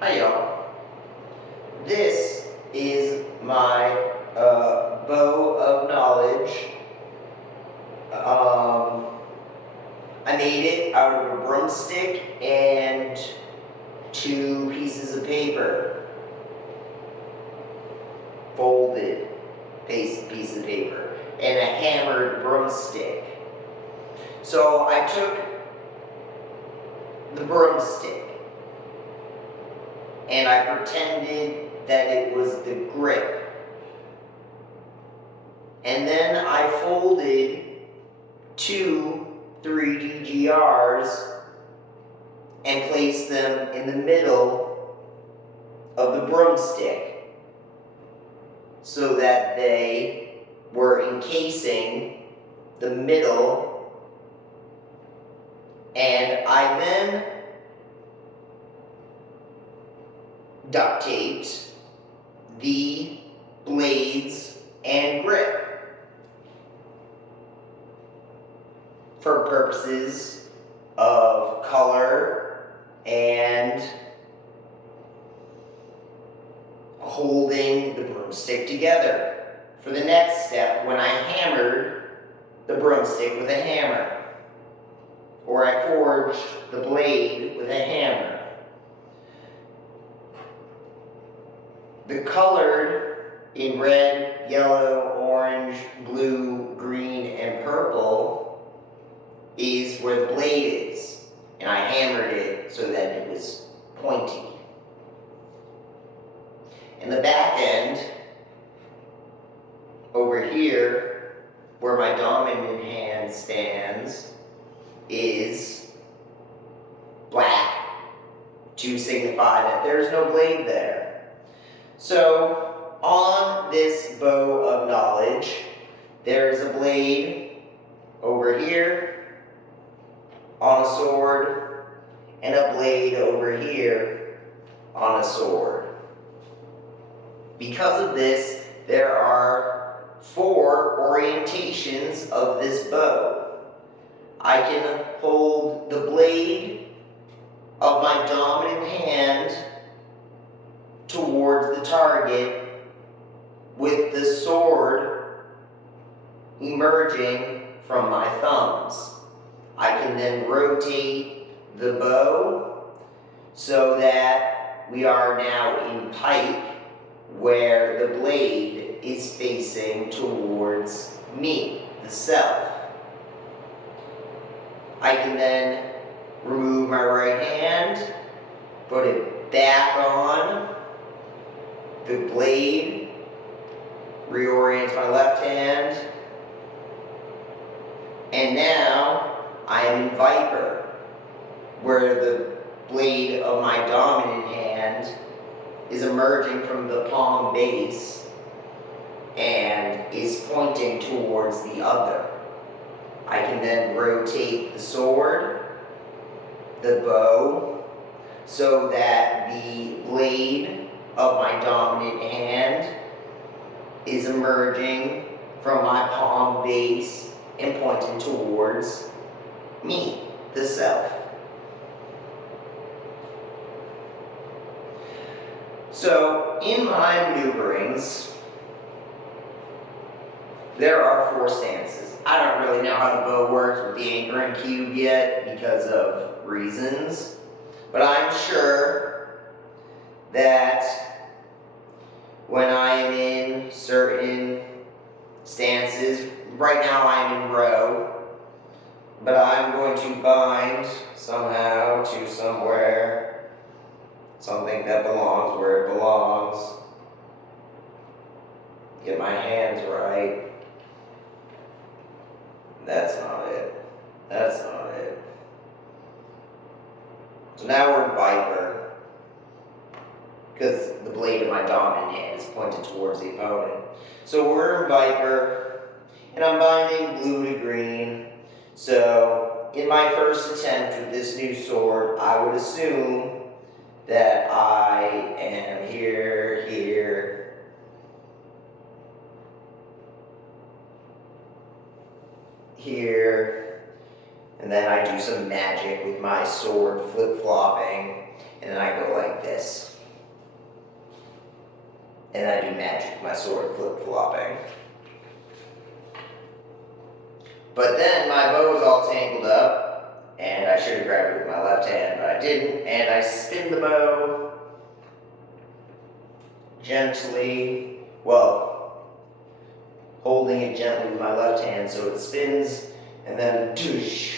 Hi y'all. This is my bow of knowledge. I made it out of a broomstick and 2 pieces of paper. Folded piece of paper. And a hammered broomstick. So I took the broomstick and I pretended that it was the grip. And then I folded 2 3D GRs and placed them in the middle of the broomstick so that they were encasing the middle, and I then duct taped the blades and grip for purposes of color and holding the broomstick together. For the next step, when I hammered the broomstick with a hammer, or I forged the blade with a hammer, the colored in red, yellow, orange, blue, green, and purple is where the blade is. And I hammered it so that it was pointy. And the back end, over here, where my dominant hand stands, is black to signify that there's no blade there. So, on this bow of knowledge, there's a blade over here on a sword, and a blade over here on a sword. Because of this, there are 4 orientations of this bow. I can hold the blade of my dominant hand towards the target with the sword emerging from my thumbs. I can then rotate the bow so that we are now in pike where the blade is facing towards me, the self. I can then remove my right hand, put it back on the blade, reorient my left hand, and now I am in Viper, where the blade of my dominant hand is emerging from the palm base and is pointing towards the other. I can then rotate the sword, the bow, so that the blade of my dominant hand is emerging from my palm base and pointing towards me, the self. So, in my maneuverings, there are 4 stances. I don't really know how the bow works with the anchor and cube yet because of reasons, but I'm sure that when I am in certain stances, right now I'm in row, but I'm going to bind somehow to somewhere, something that belongs where it belongs. Get my hands right. That's not it. That's not it. So now we're in Viper, because the blade of my dominant hand is pointed towards the opponent. So we're in Viper, and I'm binding blue to green. So in my first attempt with this new sword, I would assume that I am here, here, and then I do some magic with my sword flip-flopping, and then I go like this. And I do magic, my sword flip-flopping. But then my bow is all tangled up, and I should have grabbed it with my left hand, but I didn't, and I spin the bow gently, holding it gently with my left hand so it spins, and then doosh.